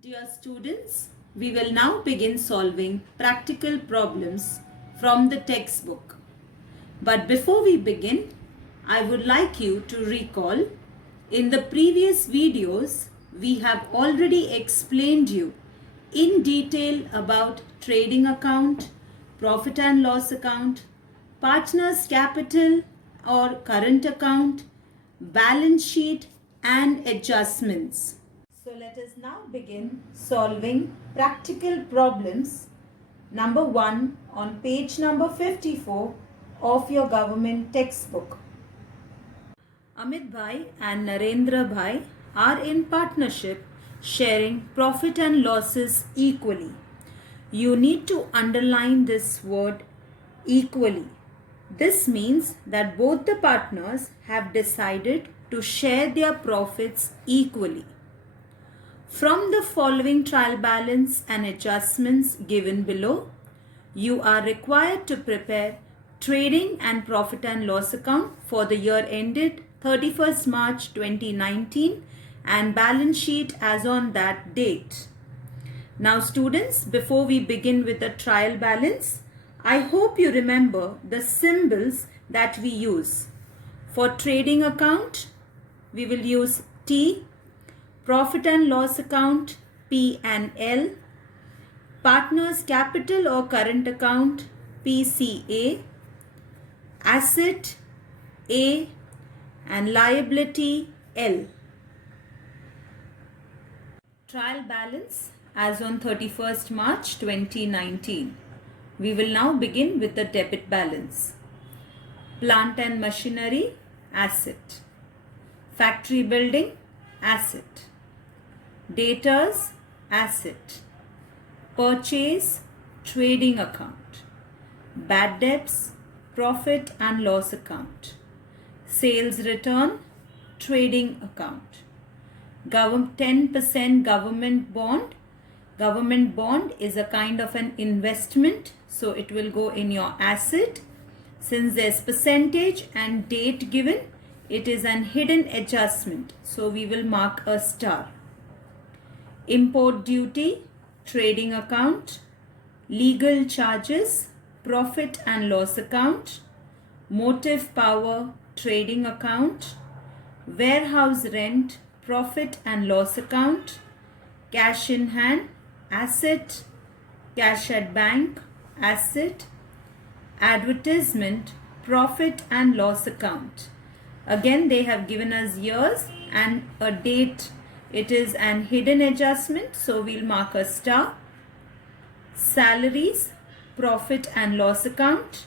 Dear students, we will now begin solving practical problems from the textbook. But before we begin, I would like you to recall in the previous videos we have already explained you in detail about trading account, profit and loss account, partner's capital or current account, balance sheet and adjustments. So let us now begin solving practical problems. Number 1 on page number 54 of your government textbook. Amit Bhai and Narendra Bhai are in partnership sharing profit and losses equally. You need to underline this word equally. This means that both the partners have decided to share their profits equally. From the following trial balance and adjustments given below, you are required to prepare trading and profit and loss account for the year ended 31st March 2019 and balance sheet as on that date. Now students, before we begin with the trial balance, I hope you remember the symbols that we use. For trading account, we will use T. Profit and loss account, P and L. Partner's capital or current account, PCA. Asset, A, and liability, L. Trial balance as on 31st March 2019. We will now begin with the debit balance. Plant and machinery, asset. Factory building, asset. Debtors, asset. Purchase, trading account. Bad debts, profit and loss account. Sales return, trading account. 10% government bond. Government bond is a kind of an investment, so it will go in your asset. Since there's percentage and date given, it is an hidden adjustment, so we will mark a star. Import duty, trading account. Legal charges, profit and loss account. Motive power, trading account. Warehouse rent, profit and loss account. Cash in hand, asset. Cash at bank, asset. Advertisement, profit and loss account. Again, they have given us years and a date. It is an hidden adjustment, so we'll mark a star. Salaries, profit and loss account.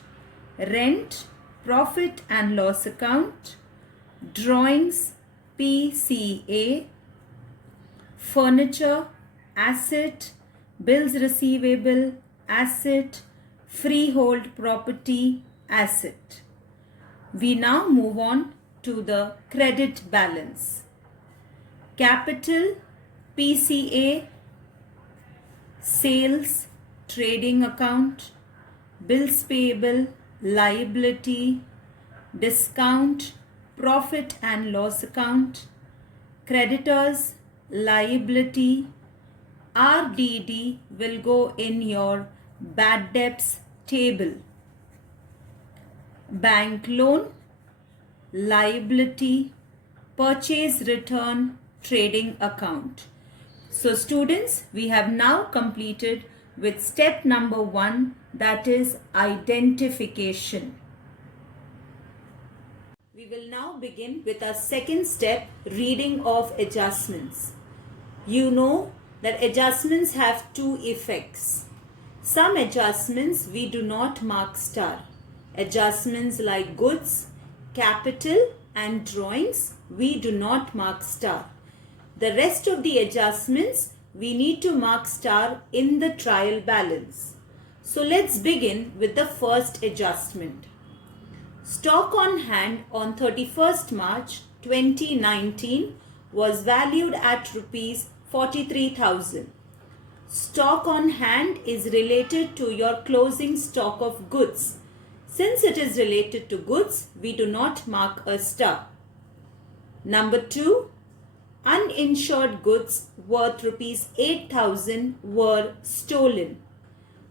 Rent, profit and loss account. Drawings, PCA. Furniture, asset. Bills receivable, asset. Freehold property, asset. We now move on to the credit balance. Capital, PCA. Sales, trading account. Bills payable, liability. Discount, profit and loss account. Creditors, liability. RDD will go in your bad debts table. Bank loan, liability. Purchase return, trading account. So students, we have now completed with step number 1, that is identification. We will now begin with our second step, reading of adjustments. You know that adjustments have two effects. Some adjustments we do not mark star. Adjustments like goods, capital and drawings we do not mark star. The rest of the adjustments we need to mark star in the trial balance. So let's begin with the first adjustment. Stock on hand on 31st March 2019 was valued at rupees 43,000. Stock on hand is related to your closing stock of goods. Since it is related to goods, we do not mark a star. Number 2, uninsured goods worth rupees 8,000 were stolen.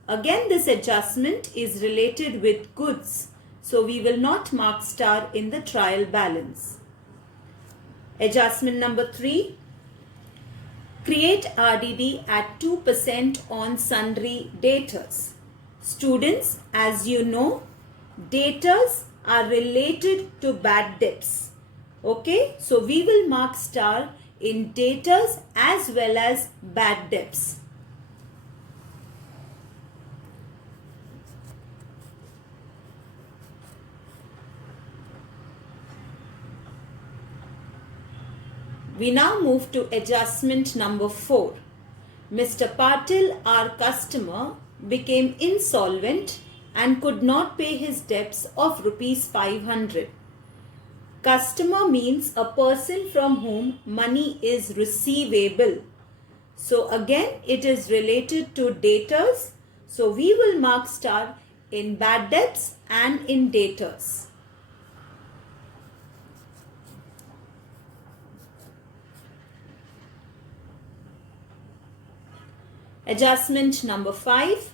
Again, this adjustment is related with goods, so we will not mark star in the trial balance. Adjustment number 3. Create RDD at 2% on sundry debtors. Students, as you know, debtors are related to bad debts. Okay, so we will mark star in debtors as well as bad debts. We now move to adjustment number 4. Mr. Patil, our customer, became insolvent and could not pay his debts of rupees 500. Customer means a person from whom money is receivable. So again, it is related to debtors. So we will mark star in bad debts and in debtors. Adjustment number 5.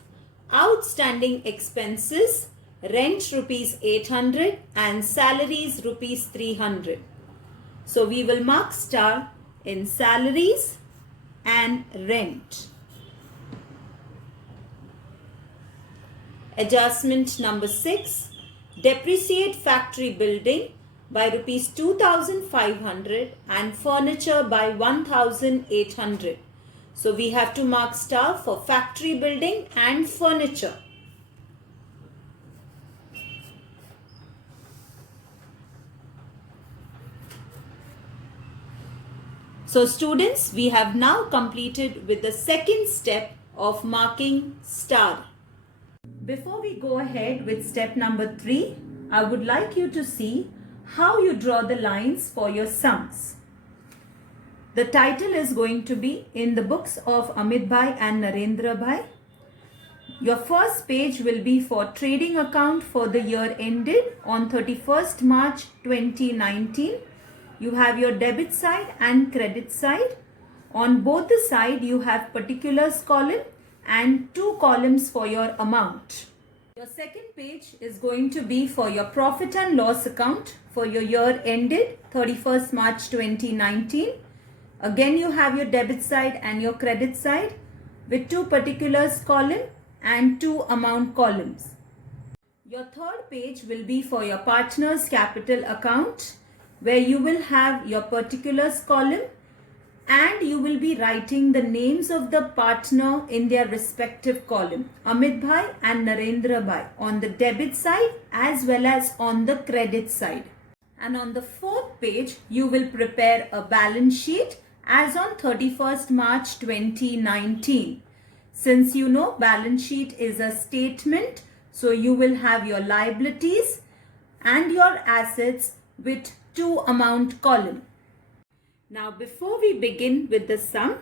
Outstanding expenses, rent rupees 800 and salaries rupees 300. So we will mark star in salaries and rent. Adjustment number 6. Depreciate factory building by rupees 2,500 and furniture by 1,800. So we have to mark star for factory building and furniture. So students, we have now completed with the second step of marking star. Before we go ahead with step number 3, I would like you to see how you draw the lines for your sums. The title is going to be in the books of Amit Bhai and Narendra Bhai. Your first page will be for trading account for the year ended on 31st March 2019. You have your debit side and credit side. On both the side you have particulars column and 2 columns for your amount. Your second page is going to be for your profit and loss account for your year ended 31st March 2019. Again, you have your debit side and your credit side with 2 particulars column and 2 amount columns. Your third page will be for your partner's capital account, where you will have your particulars column and you will be writing the names of the partner in their respective column, Amit Bhai and Narendra Bhai, on the debit side as well as on the credit side. And on the fourth page, you will prepare a balance sheet as on 31st March 2019. Since you know balance sheet is a statement, so you will have your liabilities and your assets with 2 amount column. Now before we begin with the sum,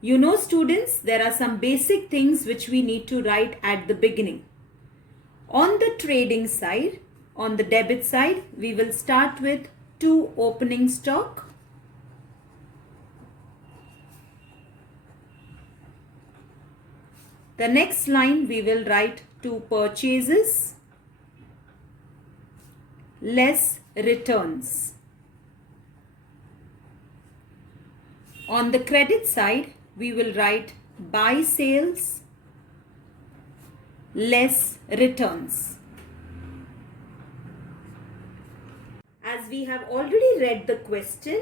you know students, there are some basic things which we need to write at the beginning. On the trading side, on the debit side, we will start with 2 opening stock. The next line we will write 2 purchases less returns. On the credit side, we will write buy sales less returns. As we have already read the question,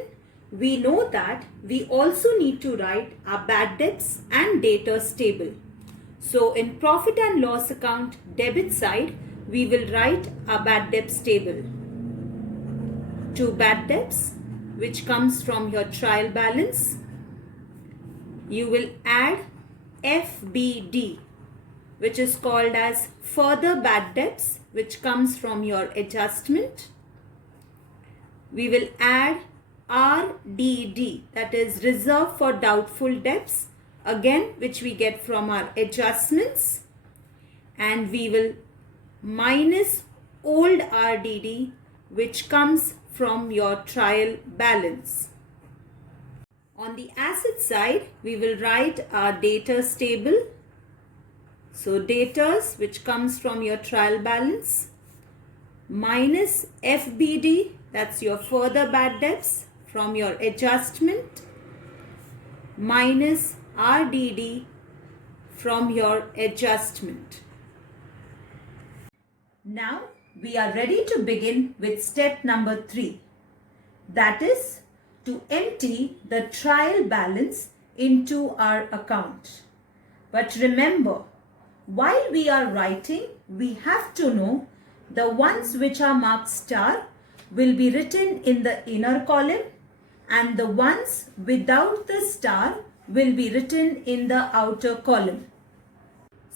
we know that we also need to write our bad debts and debtors table. So in profit and loss account debit side, we will write our bad debts table. 2 bad debts, which comes from your trial balance. You will add FBD, which is called as further bad debts, which comes from your adjustment. We will add RDD, that is reserve for doubtful debts, again which we get from our adjustments, and we will minus old RDD, which comes from your trial balance. On the asset side, we will write our debtors table. So debtors, which comes from your trial balance, minus FBD, that's your further bad debts from your adjustment, minus RDD from your adjustment. Now we are ready to begin with step number 3. That is to empty the trial balance into our account. But remember, while we are writing, we have to know the ones which are marked star will be written in the inner column and the ones without the star will be written in the outer column.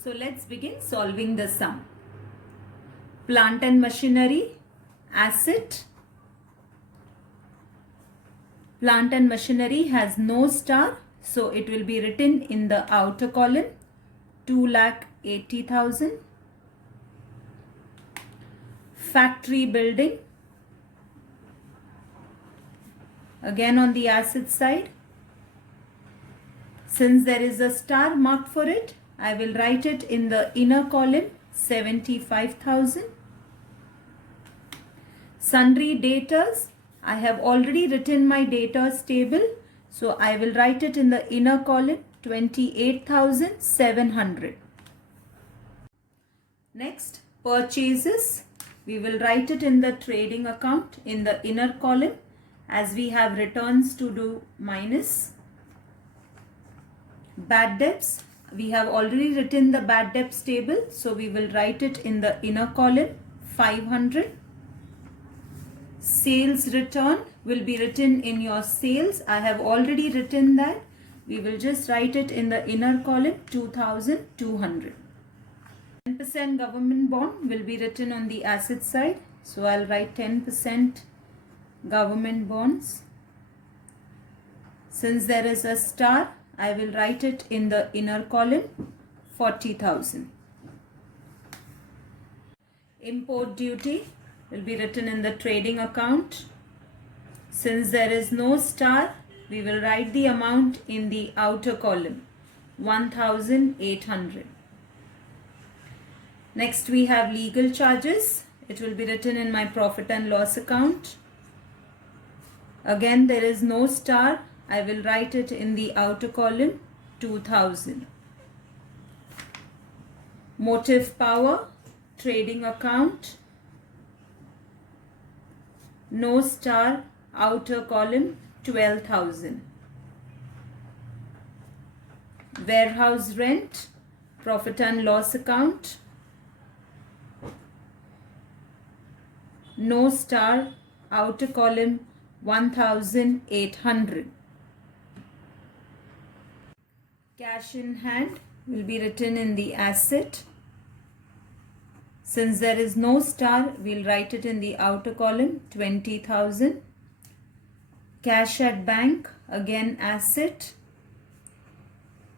So let's begin solving the sum. Plant and machinery, asset. Plant and machinery has no star, so it will be written in the outer column, 2,80,000. Factory building, again on the asset side. Since there is a star marked for it, I will write it in the inner column, 75,000. Sundry debtors, I have already written my debtors table, so I will write it in the inner column, 28,700. Next, purchases, we will write it in the trading account in the inner column as we have returns to do minus. Bad debts, we have already written the bad debts table, so we will write it in the inner column, 500. Sales return will be written in your sales. I have already written that. We will just write it in the inner column, 2,200. 10% government bond will be written on the asset side. So I'll write 10% government bonds. Since there is a star, I will write it in the inner column, 40,000. Import duty will be written in the trading account. Since there is no star, we will write the amount in the outer column, 1,800. Next we have legal charges. It will be written in my profit and loss account. Again there is no star. I will write it in the outer column, 2,000. Motive power, trading account. No star, outer column, 12,000. Warehouse rent, profit and loss account. No star, outer column, 1,800. Cash in hand will be written in the asset. Since there is no star, we'll write it in the outer column, 20,000. Cash at bank, again asset.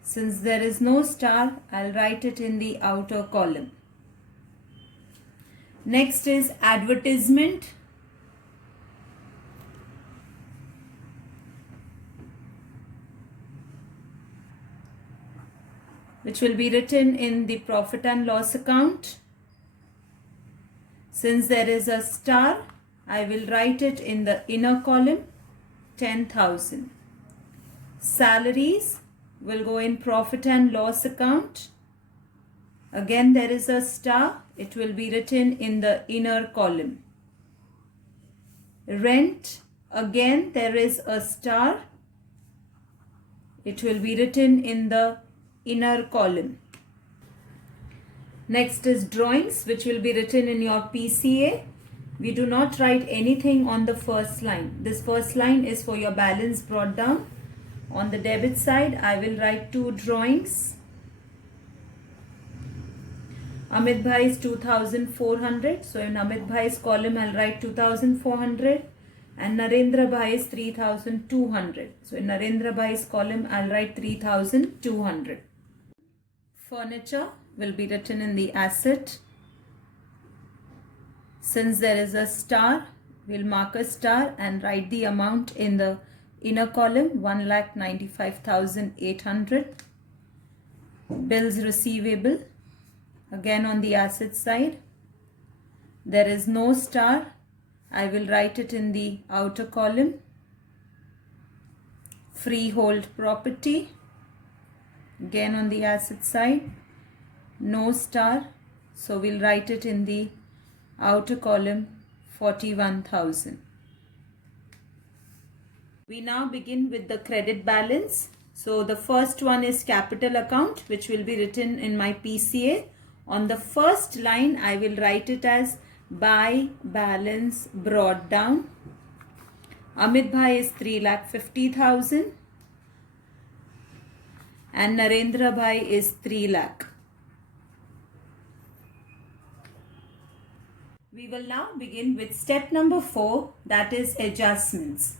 Since there is no star, I'll write it in the outer column. Next is advertisement. Which will be written in the profit and loss account. Since there is a star, I will write it in the inner column, 10,000. Salaries will go in profit and loss account. Again there is a star, it will be written in the inner column. Rent, again there is a star, it will be written in the inner column. Next is drawings, which will be written in your PCA. We do not write anything on the first line. This first line is for your balance brought down. On the debit side, I will write 2 drawings. Amit Bhai is 2,400. So in Amit Bhai's column, I'll write 2,400. And Narendra Bhai is 3,200. So in Narendra Bhai's column, I'll write 3,200. Furniture will be written in the asset. Since there is a star, we'll mark a star and write the amount in the Inner column 1,95,800. Bills receivable, again on the asset side. There is no star. I will write it in the outer column. Freehold property, again on the asset side. No star, so we'll write it in the outer column, 41,000. We now begin with the credit balance. So the first one is capital account, which will be written in my PCA. On the first line, I will write it as by balance brought down. Amit Bhai is 3,50,000 and Narendra Bhai is 3 lakh. We will now begin with step number 4, that is adjustments.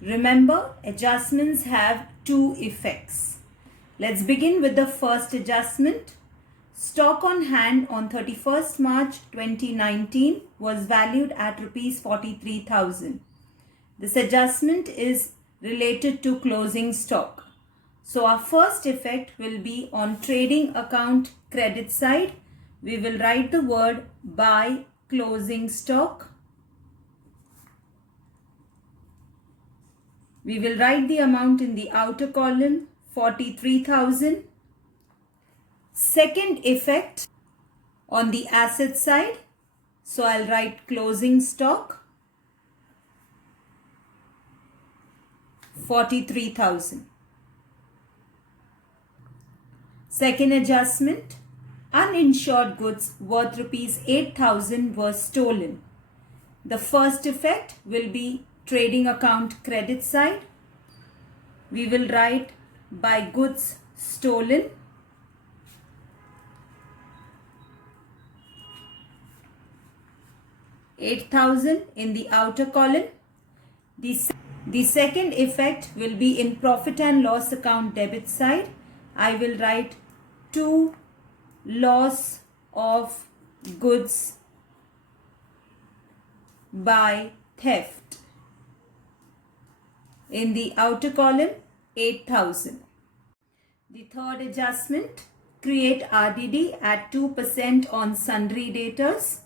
Remember, adjustments have two effects. Let's begin with the first adjustment. Stock on hand on 31st March 2019 was valued at rupees 43,000. This adjustment is related to closing stock. So our first effect will be on trading account credit side. We will write the word buy closing stock. We will write the amount in the outer column, 43,000. Second effect on the asset side. So I'll write closing stock, 43,000. Second adjustment, uninsured goods worth rupees 8,000 were stolen. The first effect will be trading account credit side. We will write by goods stolen. $8,000 in the outer column. The second effect will be in profit and loss account debit side. I will write to loss of goods by theft. In the outer column, 8,000. The third adjustment, create RDD at 2% on sundry debtors.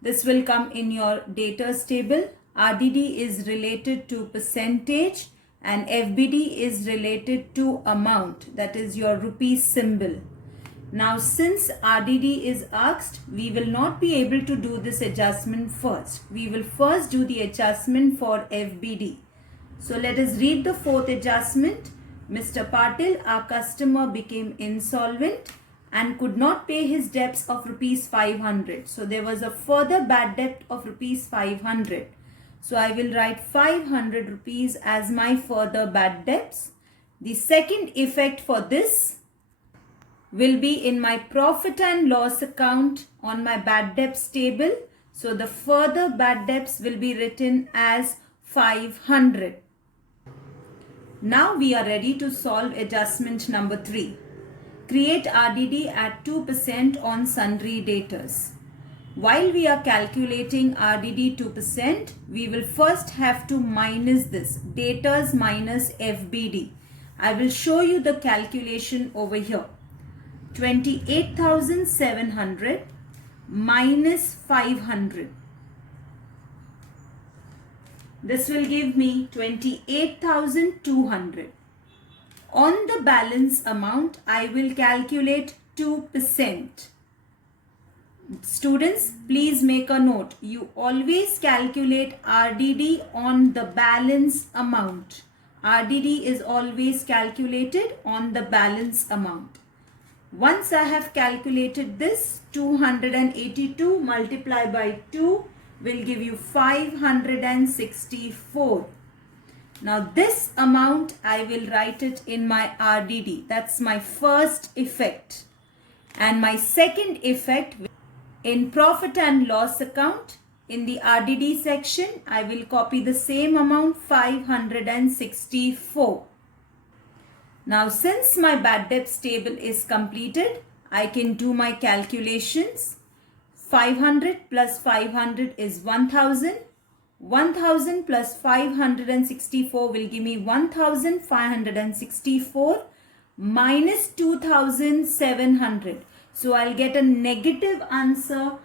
This will come in your debtors table. RDD is related to percentage and FBD is related to amount, that is your rupees symbol. Now since RDD is asked, we will not be able to do this adjustment first. We will first do the adjustment for FBD. So let us read the fourth adjustment. Mr. Patil, our customer, became insolvent and could not pay his debts of rupees 500. So there was a further bad debt of rupees 500. So I will write 500 rupees as my further bad debts. The second effect for this will be in my profit and loss account on my bad debts table. So the further bad debts will be written as 500. Now we are ready to solve adjustment number 3. Create RDD at 2% on sundry debtors. While we are calculating RDD 2%, we will first have to minus this, debtors minus FBD. I will show you the calculation over here. 28,700 minus 500. This will give me 28,200. On the balance amount, I will calculate 2%. Students, please make a note. You always calculate RDD on the balance amount. RDD is always calculated on the balance amount. Once I have calculated this, 282 multiplied by 2 will give you 564. Now this amount I will write it in my RDD. That's my first effect. And my second effect in profit and loss account, in the RDD section, I will copy the same amount, 564. Now since my bad debts table is completed, I can do my calculations. 500 plus 500 is 1,000. 1000 plus 564 will give me 1564 minus 2700. So I'll get a negative answer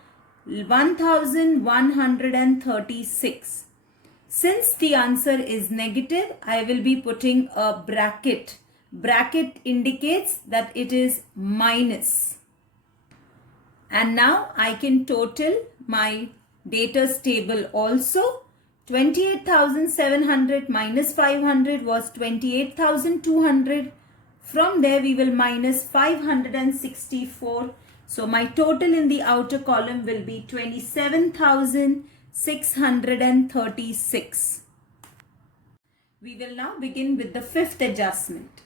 1136. Since the answer is negative, I will be putting a bracket. Bracket indicates that it is minus. And now I can total my data's table also. 28,700 minus 500 was 28,200. From there we will minus 564. So my total in the outer column will be 27,636. We will now begin with the fifth adjustment.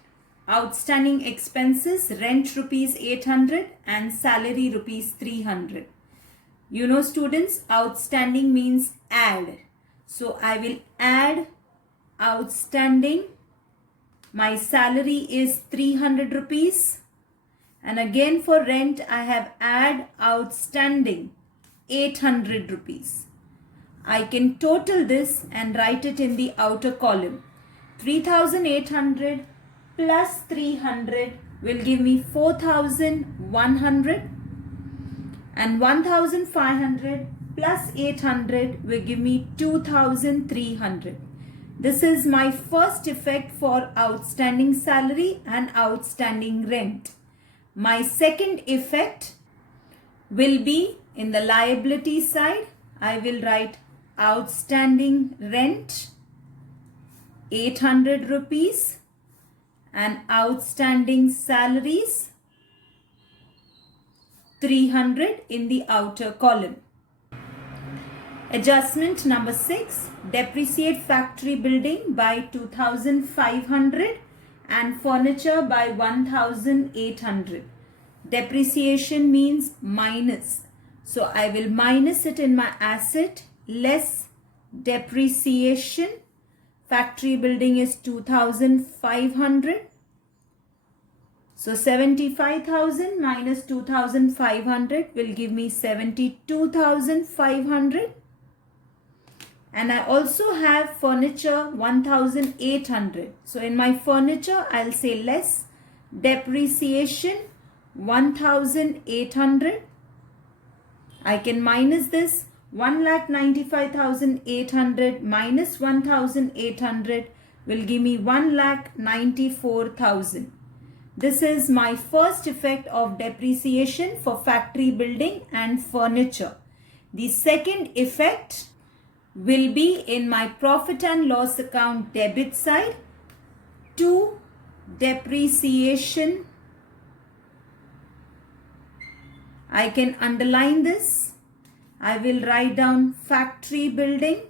Outstanding expenses, rent rupees 800 and salary rupees 300. You know students, outstanding means add. So I will add outstanding. My salary is 300 rupees. And again for rent, I have add outstanding 800 rupees. I can total this and write it in the outer column. 3,800 plus 300 will give me 4,100. And 1,500 plus 800 will give me 2,300. This is my first effect for outstanding salary and outstanding rent. My second effect will be in the liability side. I will write outstanding rent 800 rupees and outstanding salaries 300 in the outer column. Adjustment number 6. Depreciate factory building by 2,500 and furniture by 1,800. Depreciation means minus. So I will minus it in my asset, less depreciation. Factory building is 2,500. So 75,000 minus 2,500 will give me 72,500. And I also have furniture 1,800. So in my furniture, I'll say less depreciation 1,800. I can minus this 1,95,800 minus 1,800 will give me 1,94,000. This is my first effect of depreciation for factory building and furniture. The second effect will be in my profit and loss account debit side to depreciation. I can underline this. I will write down factory building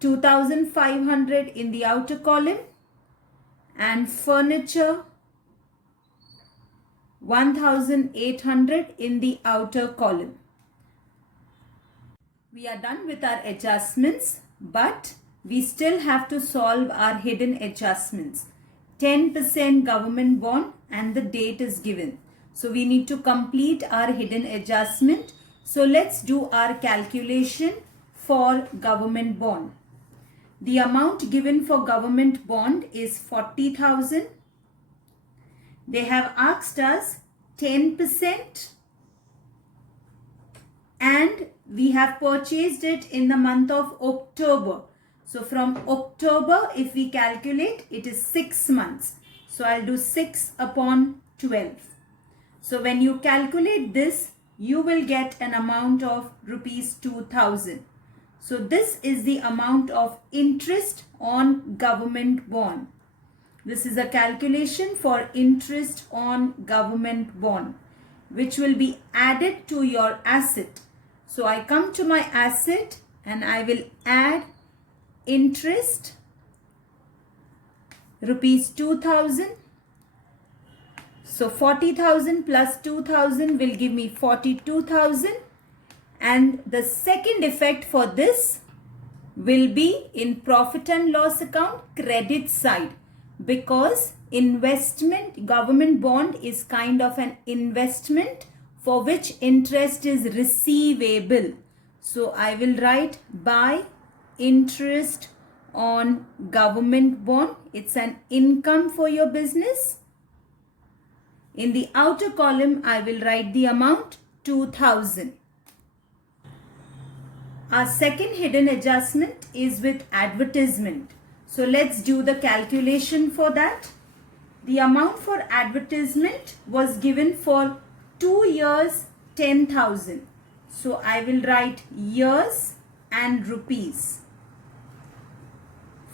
2,500 in the outer column and furniture 1,800 in the outer column. We are done with our adjustments, but we still have to solve our hidden adjustments. 10% government bond and the date is given. So we need to complete our hidden adjustment. So let's do our calculation for government bond. The amount given for government bond is 40,000. They have asked us 10% and we have purchased it in the month of October. So from October, if we calculate, it is 6 months. So I'll do 6 upon 12. So when you calculate this, you will get an amount of rupees 2,000. So this is the amount of interest on government bond. This is a calculation for interest on government bond, which will be added to your asset. So I come to my asset and I will add interest rupees 2,000. So 40,000 plus 2,000 will give me 42,000. And the second effect for this will be in profit and loss account credit side, because investment, government bond is kind of an investment for which interest is receivable. So I will write by interest on government bond. It's an income for your business. In the outer column, I will write the amount 2000. Our second hidden adjustment is with advertisement. So let's do the calculation for that. The amount for advertisement was given for 2 years 10,000. So I will write years and rupees.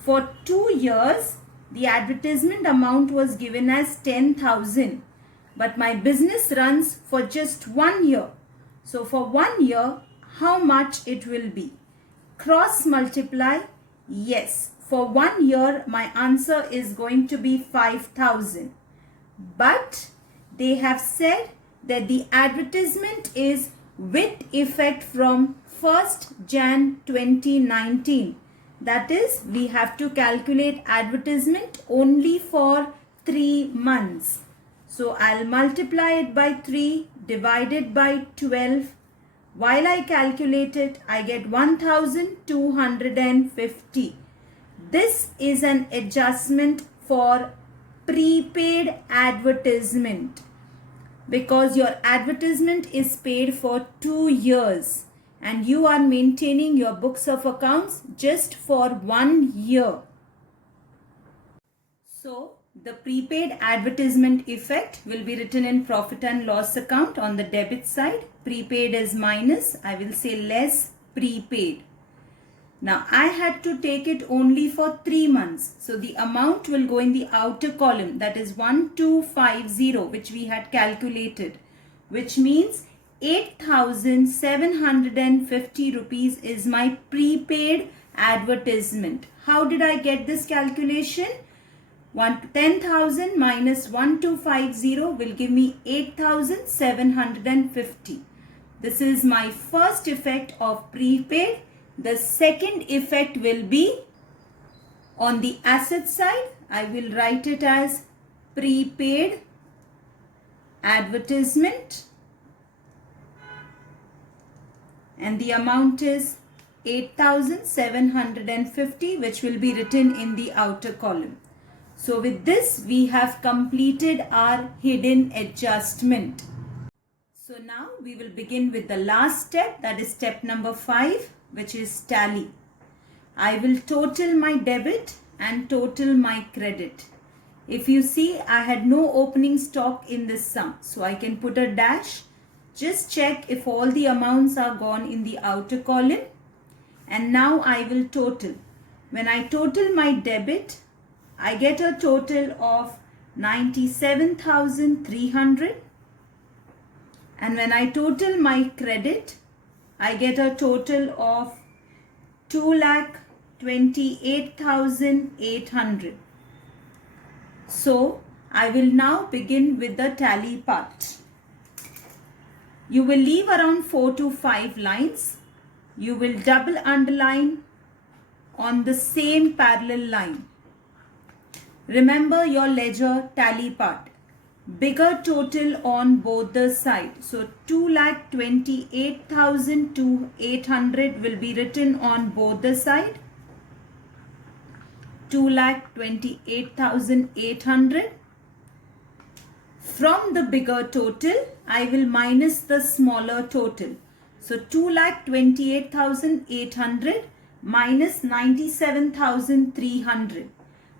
For 2 years, the advertisement amount was given as 10,000. But my business runs for just 1 year. So for 1 year, how much it will be? Cross multiply. Yes, for 1 year, my answer is going to be 5,000. But they have said that the advertisement is with effect from 1st Jan 2019. That is, we have to calculate advertisement only for 3 months. So I'll multiply it by 3 divided by 12. While I calculate it, I get 1250. This is an adjustment for prepaid advertisement because your advertisement is paid for 2 years and you are maintaining your books of accounts just for 1 year. So the prepaid advertisement effect will be written in profit and loss account on the debit side. Prepaid is minus, I will say less prepaid. Now I had to take it only for 3 months. So the amount will go in the outer column, that is 1250, which we had calculated, which means 8,750 rupees is my prepaid advertisement. How did I get this calculation? 10,000 minus 1250 will give me 8,750. This is my first effect of prepaid. The second effect will be on the asset side. I will write it as prepaid advertisement and the amount is 8,750, which will be written in the outer column. So with this, we have completed our hidden adjustment. So now we will begin with the last step, that is step number 5, which is tally. I will total my debit and total my credit. If you see, I had no opening stock in this sum, so I can put a dash. Just check if all the amounts are gone in the outer column. And now I will total. When I total my debit, I get a total of 97,300. And when I total my credit, I get a total of 2,28,800. So I will now begin with the tally part. You will leave around 4 to 5 lines. You will double underline on the same parallel line. Remember your ledger tally part. Bigger total on both the sides. So 2,28,800 will be written on both the side. 2,28,800. From the bigger total, I will minus the smaller total. So 2,28,800 minus 97,300.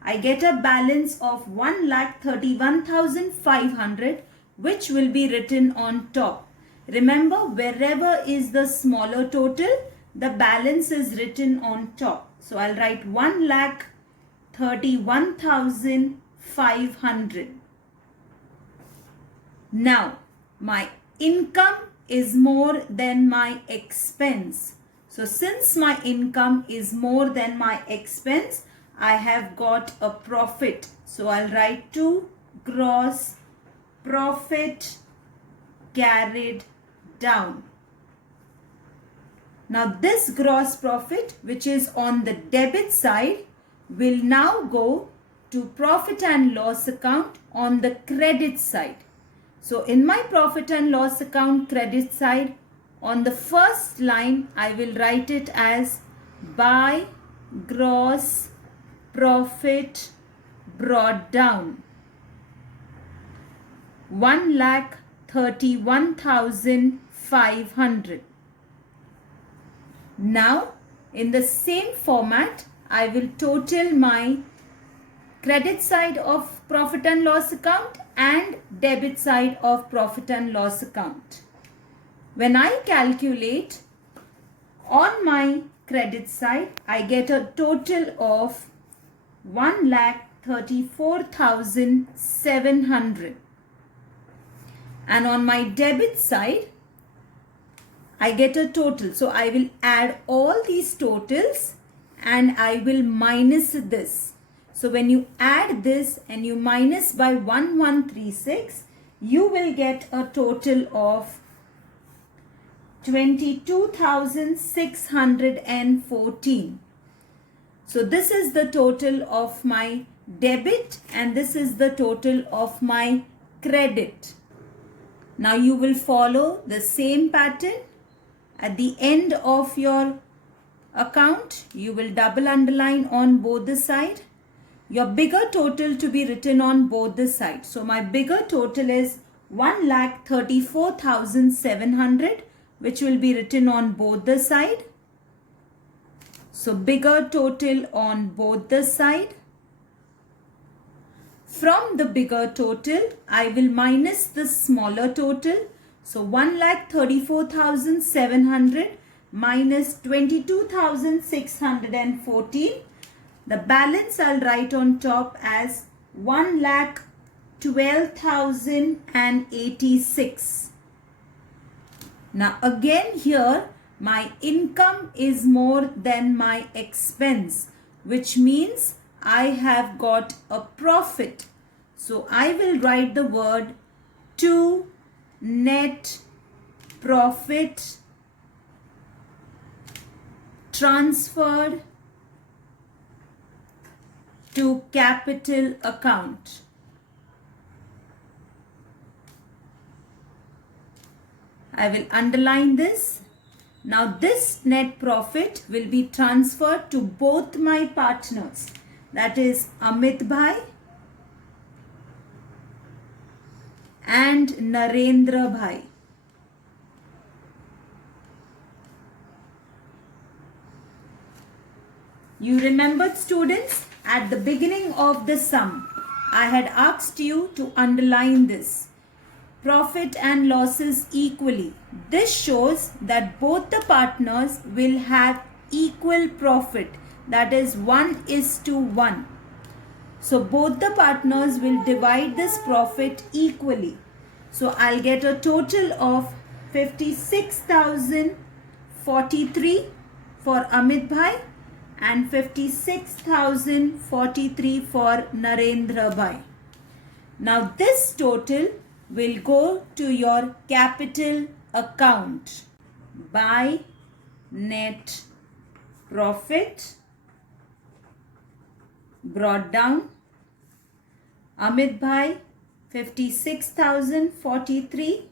I get a balance of 1,31,500, which will be written on top. Remember, wherever is the smaller total, the balance is written on top. So I'll write 1,31,500. Now, my income is more than my expense. So since my income is more than my expense, I have got a profit. So I'll write to gross profit carried down. Now this gross profit, which is on the debit side, will now go to profit and loss account on the credit side. So in my profit and loss account credit side, on the first line, I will write it as by gross profit brought down 1,31,500. Now in the same format, I will total my credit side of profit and loss account and debit side of profit and loss account. When I calculate on my credit side, I get a total of 1,34,700. And on my debit side, I get a total. So I will add all these totals and I will minus this. So when you add this and you minus by 1136, you will get a total of 22,614. So this is the total of my debit and this is the total of my credit. Now you will follow the same pattern. At the end of your account, you will double underline on both the side. Your bigger total to be written on both the sides. So my bigger total is 1,34,700, which will be written on both the side. So bigger total on both the side. From the bigger total, I will minus the smaller total. So 1,34,700 minus 22,614. The balance I'll write on top as 1,12,086. Now again here, my income is more than my expense, which means I have got a profit. So I will write the word to net profit transferred to capital account. I will underline this. Now this net profit will be transferred to both my partners, that is Amit Bhai and Narendra Bhai. You remembered, students, at the beginning of the sum, I had asked you to underline this. Profit and losses equally. This shows that both the partners will have equal profit, that is 1:1. So both the partners will divide this profit equally. So I'll get a total of 56,043 for Amit Bhai and 56,043 for Narendra Bhai. Now this total will go to your capital account by net profit brought down. Amit Bhai 56,043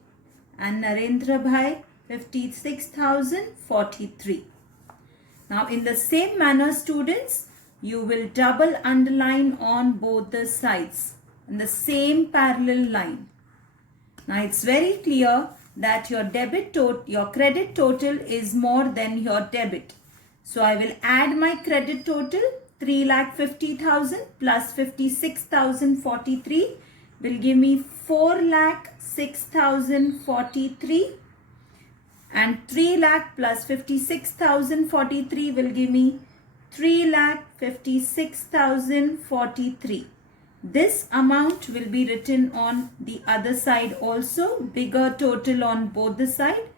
and Narendra Bhai 56,043. Now in the same manner, students, you will double underline on both the sides in the same parallel line. Now it's very clear that your credit total is more than your debit. So I will add my credit total 3,50,000 plus 56,043 will give me 4,06,043 and 3 lakh plus 56,043 will give me 3,56,043. This amount will be written on the other side also, bigger total on both the side.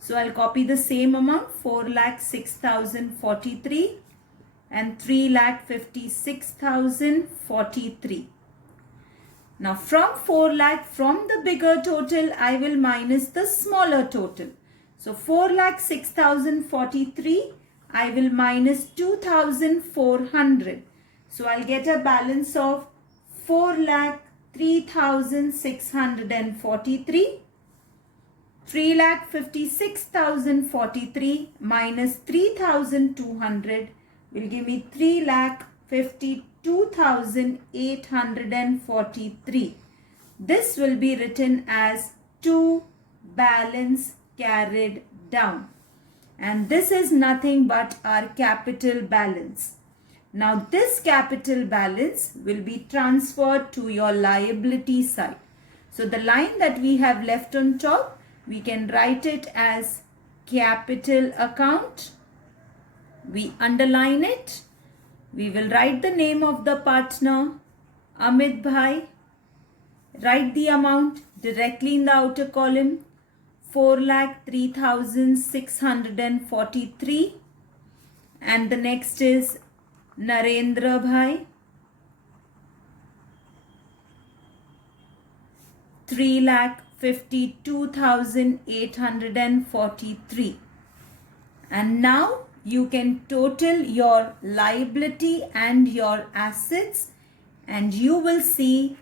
So I'll copy the same amount, 4,06,043 and 3,56,043. Now from 4 lakh, from the bigger total, I will minus the smaller total. So 4,06,043, I will minus 2,400. So I'll get a balance of 4,04,000. 3,643. 3,56,043 minus 3,200 will give me 3,52,843. This will be written as 2 balance carried down. And this is nothing but our capital balance. Now this capital balance will be transferred to your liability side. So the line that we have left on top, we can write it as capital account. We underline it. We will write the name of the partner, Amit Bhai. Write the amount directly in the outer column, 4,03,643. And the next is Narendra Bhai, 3,52,843. And now you can total your liability and your assets, and you will see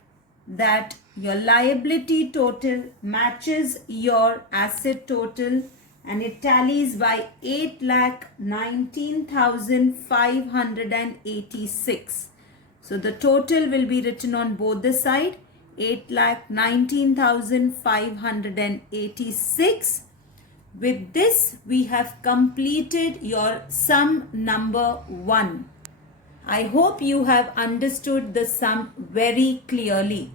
that your liability total matches your asset total, and it tallies by 8,19,586. So the total will be written on both the side, 8,19,586. With this, we have completed your sum number 1. I hope you have understood the sum very clearly.